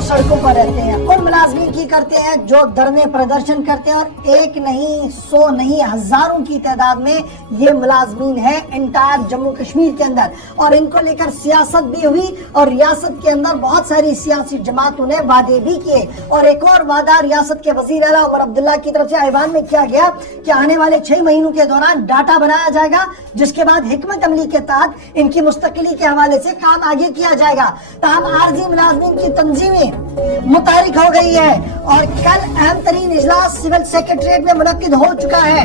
सड़कों पर रहते हैं, उन मुलाजमीन की करते हैं जो धरने प्रदर्शन करते हैं, और एक नहीं 100 नहीं हजारों की तादाद में ये मुलाजमीन है इंटायर जम्मू कश्मीर के अंदर। और इनको लेकर सियासत भी हुई और रियासत के अंदर बहुत सारी सियासी जमातों ने वादे भी किए। और एक और वादा रियासत के वजीर आला उमर अब्दुल्ला की तरफ से ऐवान में किया गया कि आने वाले 6 महीनों के दौरान डाटा बनाया जाएगा, जिसके बाद हिकमत अमली के तहत इनकी मुस्तकिली के हवाले से काम आगे किया जाएगा। ताहम आरजी मुलाजमीन की तंजीमें मुतारिक हो गई है और कल अहम तरीन इजलास सिविल सेक्रेटरीट में मुनक्किद हो चुका है।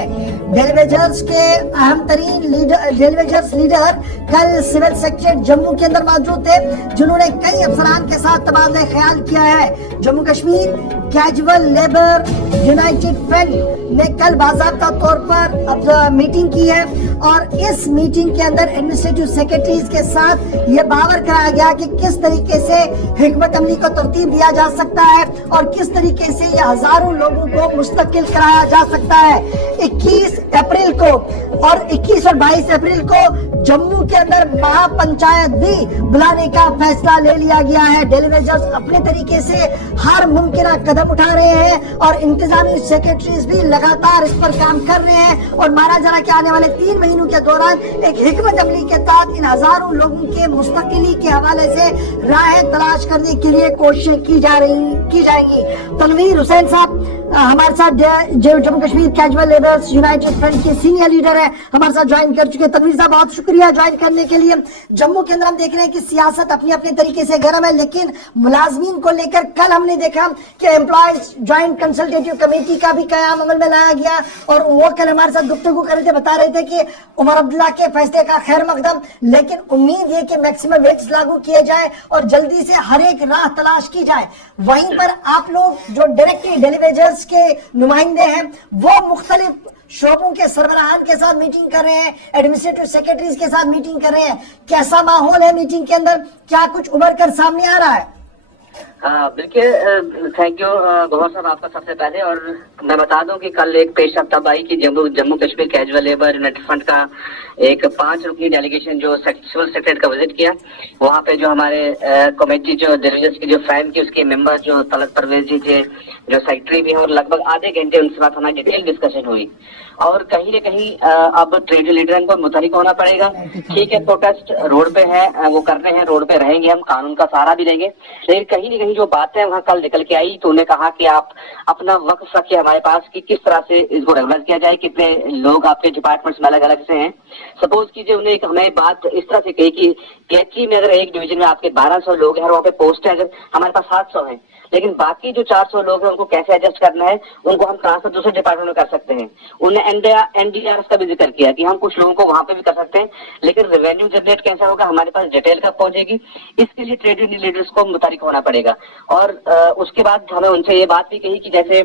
डेलीवेजर्स के अहम तरीन डेलीवेजर्स लीडर कल सिविल सेक्रेटरीट जम्मू के अंदर मौजूद थे, जिन्होंने कई अफसरान के साथ तबादला ख्याल किया है। Jammu Kashmir casual labour United front ने कल बाज़ाब्ता तौर पर मीटिंग की है और इस मीटिंग के अंदर एडमिनिस्ट्रेटिव सेक्रेटरीज के साथ ये बावर कराया गया कि किस तरीके से हिकमत अमली को तरतीब दिया जा सकता है और किस तरीके से ये हजारों लोगों को मुस्तकिल कराया जा सकता है। 21 अप्रैल को और 21 और 22 अप्रैल को जम्मू के अंदर महापंचायत भी बुलाने का फैसला ले लिया गया है। डेलीवेजर्स अपने तरीके से हर मुमकिन कदम उठा रहे हैं और इंतजामी सेक्रेटरीज भी लगातार इस पर काम कर रहे हैं और माना जा रहा है कि आने वाले 3 महीनों के दौरान एक हिकमत अमली के तहत इन हजारों लोगों के मुस्तकिली के हवाले से राहें तलाश करने के लिए कोशिशें की जाएंगी। तनवीर हुसैन साहब हमारे साथ Jammu Kashmir casual labours United front के सीनियर लीडर है, हमारे साथ ज्वाइन कर चुके हैं। तनवीर साहब बहुत शुक्रिया ज्वाइन करने के लिए। जम्मू के अंदर हम देख रहे हैं कि सियासत अपने अपने तरीके से गर्म है, लेकिन मुलाजमीन को लेकर कल हमने देखा कि एम्प्लॉयज ज्वाइंट कंसल्टेटिव कमेटी का भी कयाम अमल में लाया गया और वो कल हमारे साथ गुफ्तगू कर रहे थे, बता रहे थे कि उमर अब्दुल्ला के फैसले का खैर मकदम, लेकिन उम्मीद है कि मैक्सिमम वेज लागू किए जाए और जल्दी से हर एक राह तलाश की जाए। वहीं पर आप लोग जो डायरेक्टली डेलीवेजर्स के नुमाइंदे हैं वो मुख्तलिफ शोबों के सरबराहान के साथ मीटिंग कर रहे हैं, एडमिनिस्ट्रेटिव सेक्रेटरीज के साथ मीटिंग कर रहे हैं। कैसा माहौल है मीटिंग के अंदर, क्या कुछ उभर कर सामने आ रहा है? देखिए, थैंक यू गौहर साहब आपका सबसे पहले। और मैं बता दूं कि कल एक पेशरफ्त आई कि Jammu Kashmir casual labour United front का एक 5 रुकनी डेलीगेशन जो सिविल सेक्रेटरीट का विजिट किया, वहाँ पे जो हमारे कमेटी जो डेलीवेजर्स की जो फैम की उसके मेंबर जो तलत परवेज जी थे, जो सेक्रेटरी भी हैं, और लगभग आधे घंटे उनसे बात हमारी डिटेल डिस्कशन हुई। और कहीं न कहीं अब ट्रेड लीडर को मुतहरिक होना पड़ेगा। ठीक है, प्रोटेस्ट रोड पे है, वो कर रहे हैं, रोड पे रहेंगे, हम कानून का सहारा भी देंगे, लेकिन कहीं न कहीं जो बातें वहाँ कल निकल के आई तो उन्हें कहा कि आप अपना वक्त रखिए हमारे पास कि किस तरह से इसको रेगुलर किया जाए, कितने लोग आपके डिपार्टमेंट्स में अलग अलग से हैं। सपोज कीजिए उन्हें हमें बात इस तरह से कही कि कैची में अगर एक डिवीजन में आपके 1200 लोग हैं और वहाँ पे पोस्ट है, अगर हमारे पास 700 है, लेकिन बाकी जो 400 लोग हैं उनको कैसे एडजस्ट करना है, उनको हम ट्रांसफर दूसरे डिपार्टमेंट में कर सकते हैं। उन्हें एनडीआरएफ का भी जिक्र किया कि हम कुछ लोगों को वहां पे भी कर सकते हैं, लेकिन रेवेन्यू जनरेट कैसा होगा, हमारे पास डिटेल कब पहुंचेगी, इसके लिए ट्रेड यूनियन लीडर्स को मुतारिक होना पड़ेगा। और उसके बाद हमें उनसे ये बात भी कही कि जैसे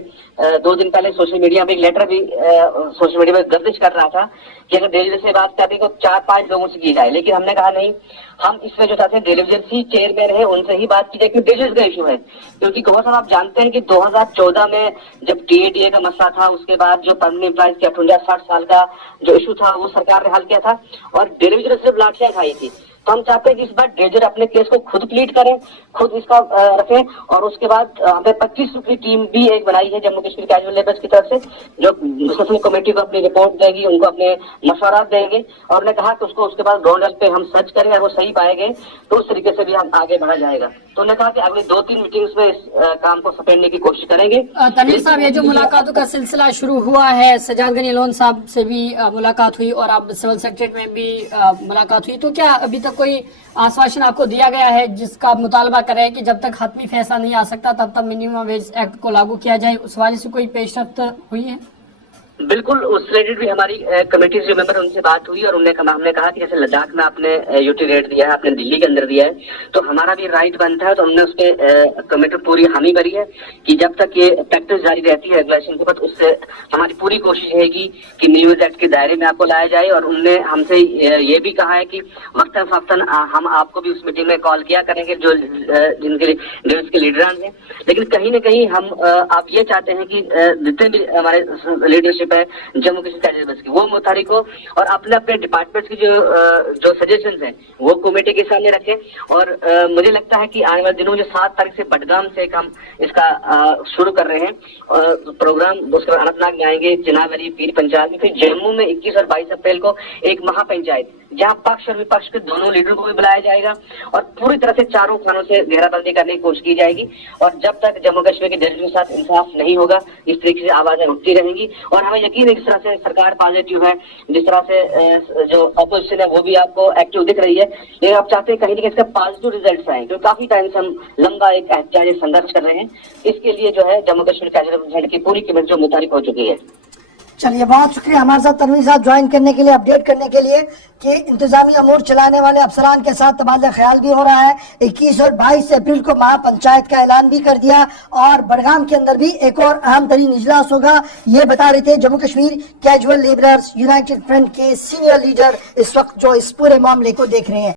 2 दिन पहले सोशल मीडिया में एक लेटर भी सोशल मीडिया में गर्दिश कर रहा था कि अगर डेलीवेजर से बात करनी तो 4-5 लोगों से की जाए, लेकिन हमने कहा नहीं, हम इसमें जो चाहते हैं डेलीवेजर ही चेयरमैन है उनसे ही बात की जाए, क्योंकि डेलीवेजर का इशू है। क्योंकि गौहर साहब आप जानते हैं कि 2014 में जब टीएडीए का मसला था, उसके बाद जो परमानेंट एम्प्लॉयज के 58-60 साल का जो इशू था वो सरकार ने हल किया था और डेलीवेजर सिर्फ लाठियां खाई थी। तो हम चाहते हैं कि इस बार डेलीवेजर अपने केस को खुद प्लीड करें, खुद इसका रखें। और उसके बाद हमें 25 की टीम भी एक बनाई है जम्मू कश्मीर कैजुअल लेबर्स की तरफ से, जो मुस्तकिल कमेटी को अपनी रिपोर्ट देगी, उनको अपने मशवरा देंगे। और उन्होंने कहा कि उसको उसके बाद ग्राउंड लेवल पे हम सर्च करें, अगर वो सही पाए गए तो उस तरीके से भी हम आगे बढ़ा जाएगा। तो उन्होंने कहा कि अगले 2-3 मीटिंग्स में इस काम को समेटने की कोशिश करेंगे। तनवीर साहब, ये जो मुलाकातों का सिलसिला शुरू हुआ है, सजाद गनी लोन साहब से भी मुलाकात हुई और अब सिविल सेक्रेटरीट में भी मुलाकात हुई, तो क्या अभी तक कोई आश्वासन आपको दिया गया है जिसका आप मुतालबा कर रहे हैं कि जब तक हतमी फैसला नहीं आ सकता तब तक मिनिमम वेज एक्ट को लागू किया जाए, उस वाले से कोई पेशरफ्त हुई है? बिल्कुल, उस रिलेटेड भी हमारी कमेटी से मेंबर उनसे बात हुई और हमने कहा कि जैसे लद्दाख में आपने यूटी रेट दिया है, आपने दिल्ली के अंदर दिया है, तो हमारा भी राइट बनता है। तो हमने उस पर कमेटी पूरी हामी भरी है कि जब तक ये प्रैक्टिस जारी रहती है रेगुलेशन के बाद, उससे हमारी पूरी कोशिश रहेगी कि न्यूज एक्ट के दायरे में आपको लाया जाए। और उनने हमसे ये भी कहा है कि वक्तन फक्तन हम आपको भी उस मीटिंग में कॉल किया करेंगे जो जिनके के लीडरान हैं। لیکن کہیں نہ کہیں ہم آپ یہ چاہتے ہیں کہ جتنے بھی ہمارے لیڈرشپ ہے جموں کشمیر کیڈر کی وہ متحرک ہو اور اپنے اپنے ڈپارٹمنٹس کی جو سجیشنز ہیں وہ کمیٹی کے سامنے رکھیں. اور مجھے لگتا ہے کہ آنے والے دنوں جو 7 تاریخ سے بڈگام سے ایک ہم اس کا شروع کر رہے ہیں پروگرام, اس کے بعد اننت ناگ میں آئیں گے, چناب ویلی پیر پنچایت میں, پھر جموں میں 21 اور 22 اپریل کو ایک مہا پنچایت جہاں پکش اور وپکش کے دونوں لیڈروں کو بھی بلایا جائے گا اور پوری طرح سے چاروں خانوں سے گھیرا بندی کرنے کی کوشش کی جائے گی. اور جب تک جموں کشمیر کے ڈیلیگیٹس کے ساتھ انصاف نہیں ہوگا اس طریقے سے آوازیں اٹھتی رہیں گی. اور ہمیں یقین ہے جس طرح سے سرکار پازیٹیو ہے, جس طرح سے جو اپوزیشن ہے وہ بھی آپ کو ایکٹیو دکھ رہی ہے, لیکن آپ چاہتے ہیں کہیں نہ کہیں اس کا پازیٹیو ریزلٹس آئیں, کیونکہ کافی ٹائم سے ہم لمبا ایک احتجاجی سنگھرش کر رہے ہیں. اس کے لیے جو ہے جموں کشمیر کیڈر کی پوری کمیٹی جو متحرک ہو چکی ہے. چلیے بہت شکریہ ہمارے ساتھ تنویر صاحب جوائن کرنے کے لیے, اپڈیٹ کرنے کے لیے کہ انتظامی امور چلانے والے افسران کے ساتھ تبادلہ خیال بھی ہو رہا ہے. 21 اور 22 اپریل کو مہا پنچایت کا اعلان بھی کر دیا اور بڈگام کے اندر بھی ایک اور اہم ترین اجلاس ہوگا, یہ بتا رہے تھے Jammu Kashmir casual labourers united front کے سینئر لیڈر اس وقت جو اس پورے معاملے کو دیکھ رہے ہیں.